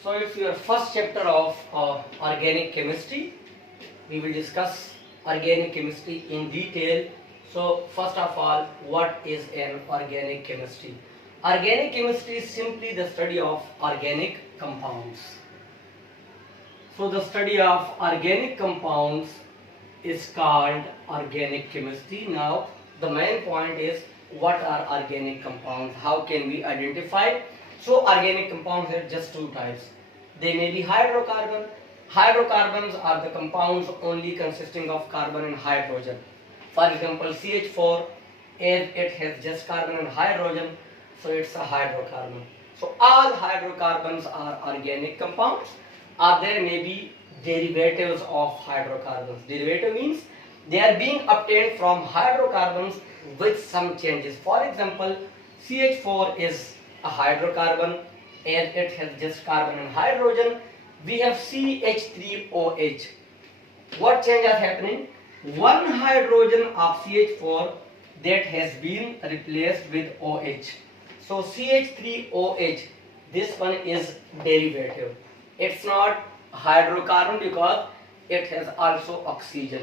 So it's your first chapter of organic chemistry. We will discuss organic chemistry in detail. So first of all, what is an organic chemistry? Organic chemistry is simply the study of organic compounds. So the study of organic compounds is called organic chemistry. Now the main point is what are organic compounds? How can we identify? So organic compounds have just two types. They may be hydrocarbon. Hydrocarbons are the compounds only consisting of carbon and hydrogen. For example, CH4, as it has just carbon and hydrogen, so it's a hydrocarbon. So all hydrocarbons are organic compounds, or there may be derivatives of hydrocarbons. Derivative means they are being obtained from hydrocarbons with some changes. For example, CH4 is a hydrocarbon and it has just carbon and hydrogen. We have CH3OH. What change is happening? One hydrogen of CH4 that has been replaced with OH. So CH3OH, this one is derivative. It's not hydrocarbon because it has also oxygen.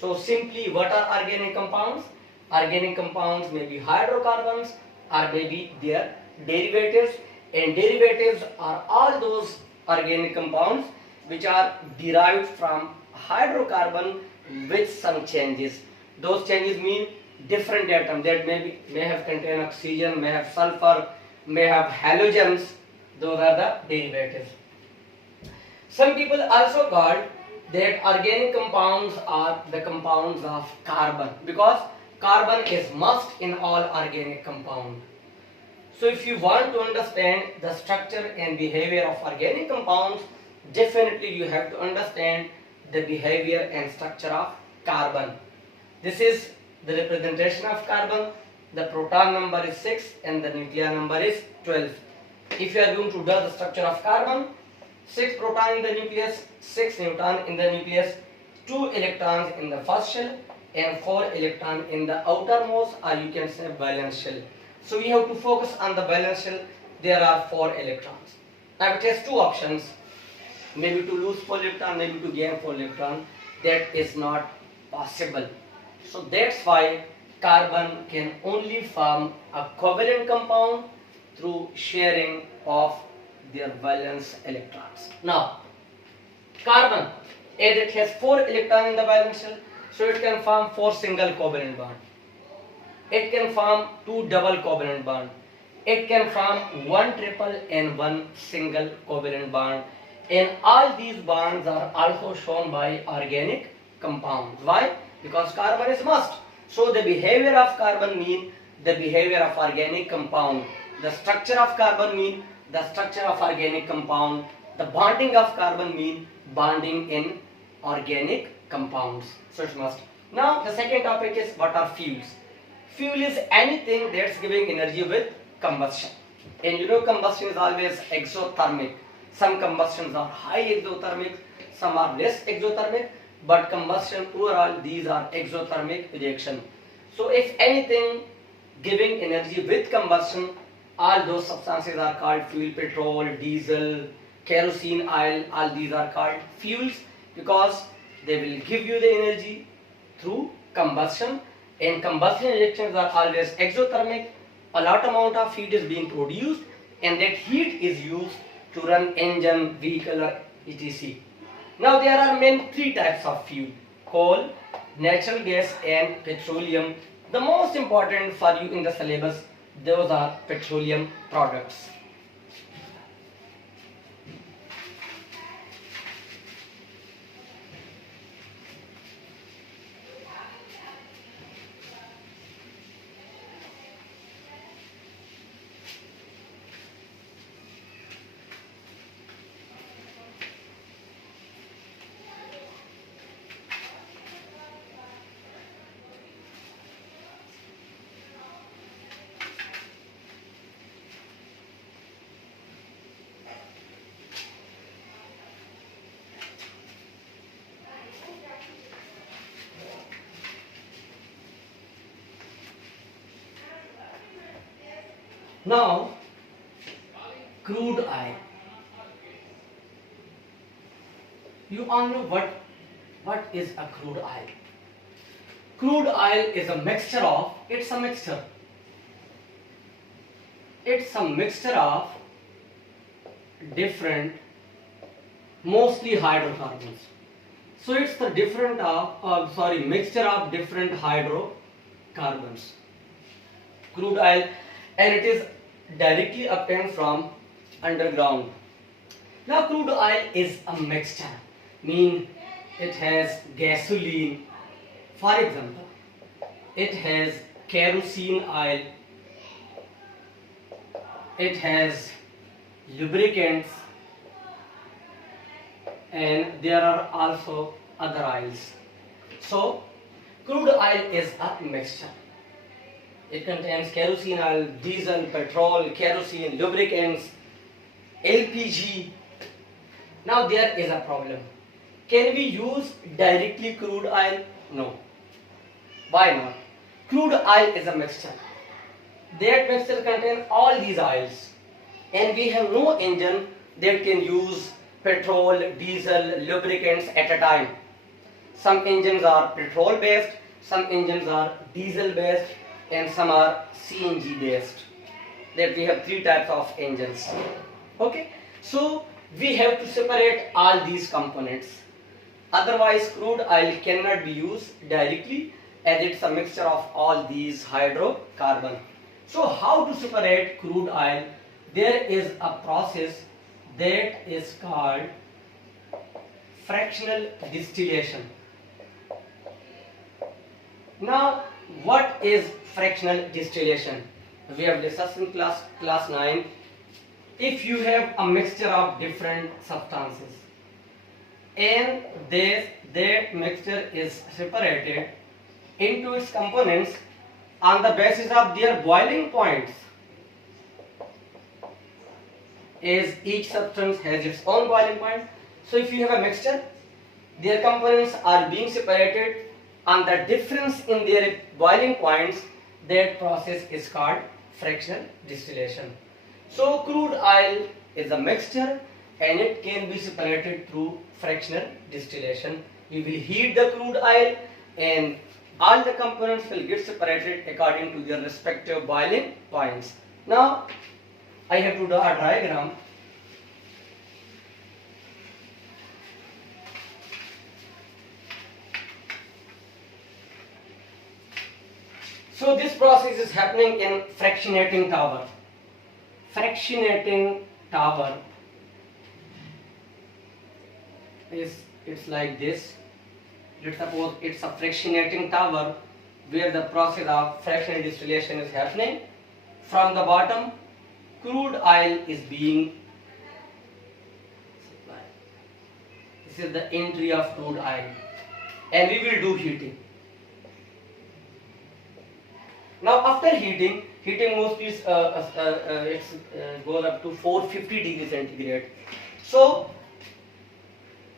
So simply, what are organic compounds? Organic compounds may be hydrocarbons or maybe their derivatives, and derivatives are all those organic compounds which are derived from hydrocarbon with some changes. Those changes mean different atoms that may have contain oxygen, may have sulfur, may have halogens. Those are the derivatives. Some people also call that organic compounds are the compounds of carbon, because carbon is must in all organic compounds. So if you want to understand the structure and behavior of organic compounds, definitely you have to understand the behavior and structure of carbon. This is the representation of carbon. The proton number is 6 and the nuclear number is 12. If you are going to do the structure of carbon, 6 proton in the nucleus, 6 neutron in the nucleus, 2 electrons in the first shell and 4 electrons in the outermost, or you can say valence shell. So we have to focus on the valence shell. There are 4 electrons. Now it has two options, maybe to lose 4 electron, maybe to gain 4 electron. That is not possible. So that's why carbon can only form a covalent compound through sharing of their valence electrons. Now carbon, as it has 4 electrons in the valence shell, so it can form 4 single covalent bonds. It can form 2 double covalent bonds. It can form 1 triple and 1 single covalent bond. And all these bonds are also shown by organic compounds. Why? Because carbon is must. So the behavior of carbon mean the behavior of organic compound. The structure of carbon mean the structure of organic compound. The bonding of carbon mean bonding in organic compounds. So it's must. Now the second topic is what are fuels. Fuel is anything that's giving energy with combustion. And you know combustion is always exothermic. Some combustions are high exothermic, some are less exothermic, but combustion overall these are exothermic reaction. So if anything giving energy with combustion, all those substances are called fuel. Petrol, diesel, kerosene oil, all these are called fuels because they will give you the energy through combustion. And combustion reactions are always exothermic. A lot amount of heat is being produced and that heat is used to run engine, vehicle or etc. Now there are main 3 types of fuel: coal, natural gas and petroleum. The most important for you in the syllabus, those are petroleum products. Now crude oil. You all know what is a crude oil. Crude oil is a mixture of, it's a mixture of different, mostly hydrocarbons. So it's the mixture of different hydrocarbons, crude oil, and it is directly obtained from underground. Now crude oil is a mixture, mean it has gasoline, for example, it has kerosene oil, it has lubricants, and there are also other oils. So crude oil is a mixture. It contains kerosene oil, diesel, petrol, kerosene, lubricants, LPG. Now there is a problem. Can we use directly crude oil? No. Why not? Crude oil is a mixture. That mixture contains all these oils, and we have no engine that can use petrol, diesel, lubricants at a time. Some engines are petrol based, some engines are diesel based, and some are CNG based. That we have three types of engines. Okay, so we have to separate all these components. Otherwise, crude oil cannot be used directly, as it's a mixture of all these hydrocarbons. So how to separate crude oil? There is a process that is called fractional distillation. Now, what is fractional distillation? We have discussed in class 9. If you have a mixture of different substances and that mixture is separated into its components on the basis of their boiling points, as each substance has its own boiling point. So if you have a mixture, their components are being separated on the difference in their boiling points. That process is called fractional distillation. So crude oil is a mixture and it can be separated through fractional distillation. We will heat the crude oil and all the components will get separated according to their respective boiling points. Now I have to draw a diagram. So this process is happening in fractionating tower. Fractionating tower it's like this. Let's suppose it's a fractionating tower where the process of fractional distillation is happening. From the bottom, crude oil is being supplied. This is the entry of crude oil, and we will do heating. Now after heating mostly goes up to 450 degrees centigrade. So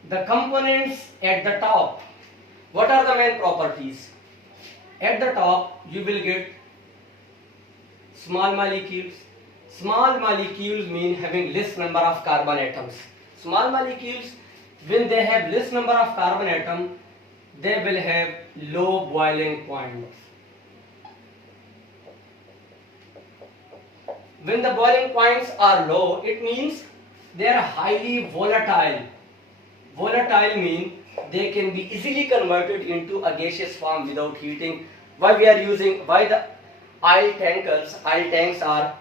the components at the top, what are the main properties? At the top you will get small molecules. Small molecules mean having less number of carbon atoms. Small molecules, when they have less number of carbon atom, they will have low boiling points. When the boiling points are low, it means they are highly volatile. Volatile means they can be easily converted into a gaseous form without heating. Why the oil tanks are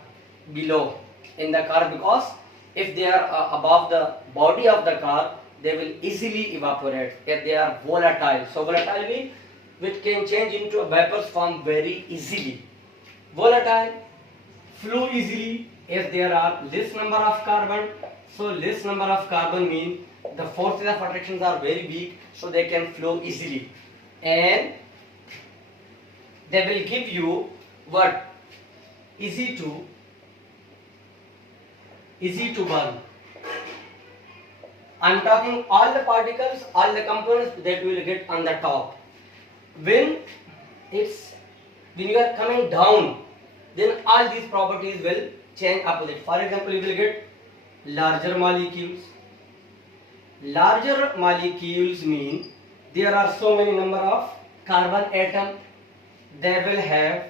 below in the car? Because if they are above the body of the car, they will easily evaporate if they are volatile. So volatile means which can change into a vapor form very easily. Volatile, flow easily if there are less number of carbon. So less number of carbon means the forces of attraction are very weak, so they can flow easily, and they will give you what? Easy to burn. I am talking all the particles, all the components that we will get on the top. When you are coming down, then all these properties will change opposite. For example, you will get larger molecules, Larger molecules mean there are so many number of carbon atom. They will have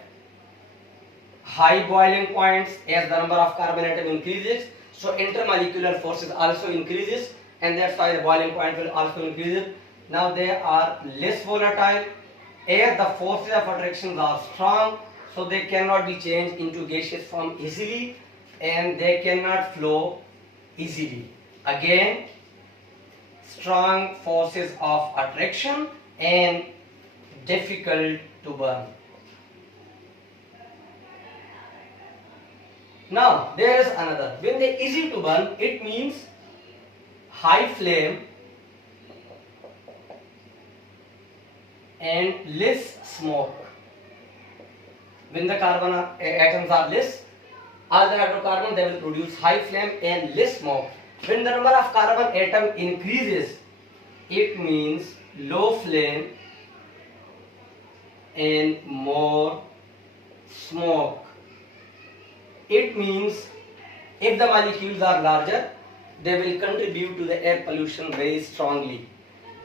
high boiling points as the number of carbon atom increases. So intermolecular forces also increases, and that's why the boiling point will also increase. Now they are less volatile as the forces of attraction are strong, so they cannot be changed into gaseous form easily, and they cannot flow easily. Again, strong forces of attraction and difficult to burn. Now there is another. When they easy to burn, it means high flame and less smoke. When the carbon atoms are less, all the hydrocarbons, they will produce high flame and less smoke. When the number of carbon atom increases, it means low flame and more smoke. It means if the molecules are larger, they will contribute to the air pollution very strongly.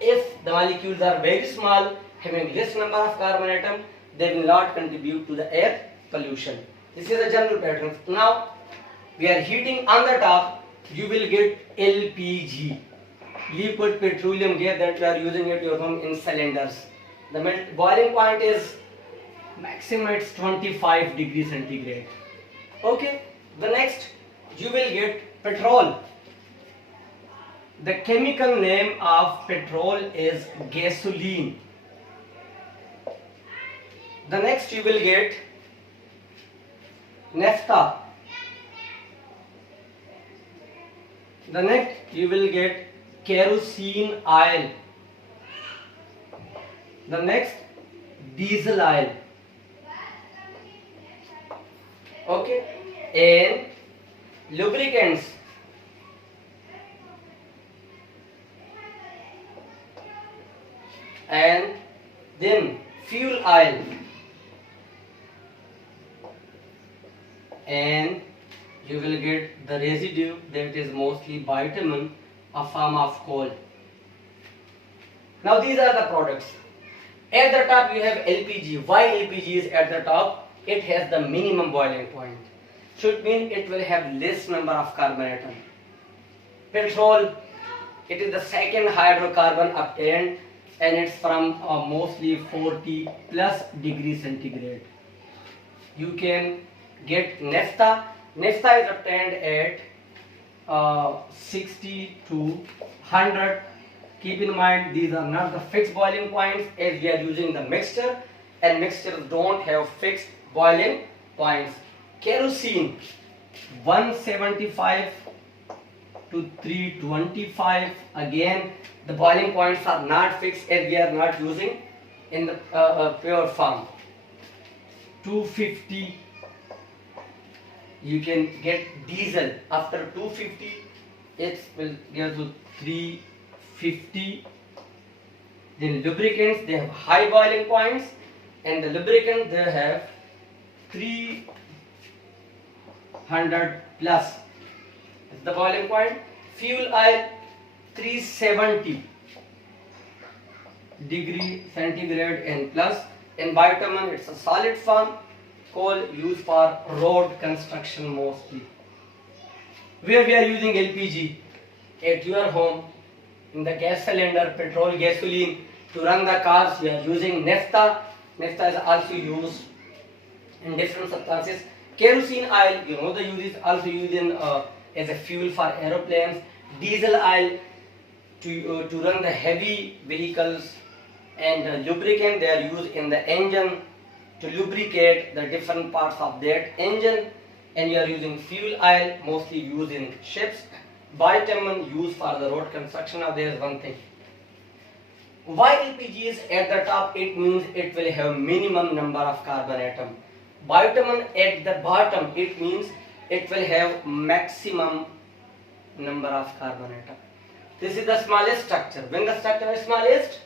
If the molecules are very small, having less number of carbon atom, they will not contribute to the air pollution. This is a general pattern. Now we are heating on the top, you will get LPG, liquid petroleum gas, that we are using at your home in cylinders. The boiling point is maximum it's 25 degrees centigrade. Okay, the next you will get petrol. The chemical name of petrol is gasoline. The next you will get naphtha. The next you will get kerosene oil. The next diesel oil. Okay, and lubricants. And then fuel oil, and you will get the residue, that is mostly bitumen, a form of coal. Now these are the products. At the top you have LPG. Why LPG is at the top? It has the minimum boiling point, so it means it will have less number of carbon atom. Petrol, it is the second hydrocarbon obtained, and it's from mostly 40 plus degrees centigrade. You can get naphtha. Naphtha is obtained at 60 to 100. Keep in mind, these are not the fixed boiling points, as we are using the mixture, and mixtures don't have fixed boiling points. Kerosene, 175 to 325. Again, the boiling points are not fixed, as we are not using in the pure form. 250. You can get diesel. After 250, it will give to 350. Then lubricants, they have high boiling points, and the lubricant they have 300 plus. Is the boiling point. Fuel oil, 370 degree centigrade and plus. In bitumen, it's a solid form. Coal used for road construction mostly. Where we are using LPG? At your home, in the gas cylinder, petrol, gasoline. To run the cars, we are using naphtha. Naphtha is also used in different substances. Kerosene oil, you know the use is also used in as a fuel for aeroplanes. Diesel oil to run the heavy vehicles, and lubricant, they are used in the engine to lubricate the different parts of that engine. And you are using fuel oil, mostly used in ships. Bitumen used for the road construction. Now there is one thing. Why LPG is at the top? It means it will have minimum number of carbon atom. Bitumen at the bottom, it means it will have maximum number of carbon atom. This is the smallest structure. When the structure is smallest,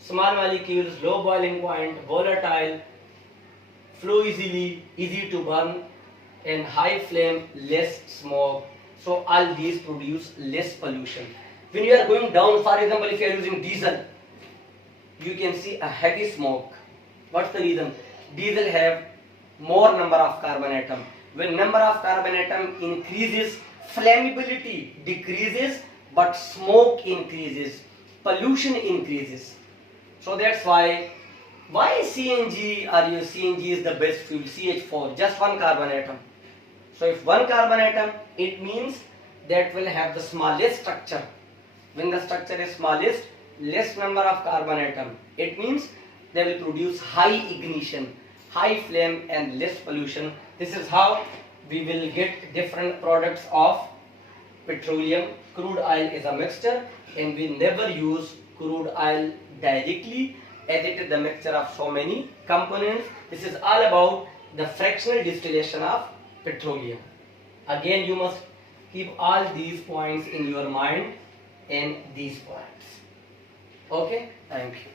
small molecules, low boiling point, volatile, flow easily, easy to burn, and high flame, less smoke. So all these produce less pollution. When you are going down, for example, if you are using diesel, you can see a heavy smoke. What's the reason? Diesel have more number of carbon atom. When number of carbon atom increases, flammability decreases, but smoke increases, pollution increases. So that's why CNG is the best fuel, CH4, just one carbon atom. So if one carbon atom, it means that will have the smallest structure. When the structure is smallest, less number of carbon atom. It means they will produce high ignition, high flame and less pollution. This is how we will get different products of petroleum. Crude oil is a mixture and we never use crude oil directly as it is the mixture of so many components. This is all about the fractional distillation of petroleum. Again, you must keep all these points in your mind and these points. Okay, thank you.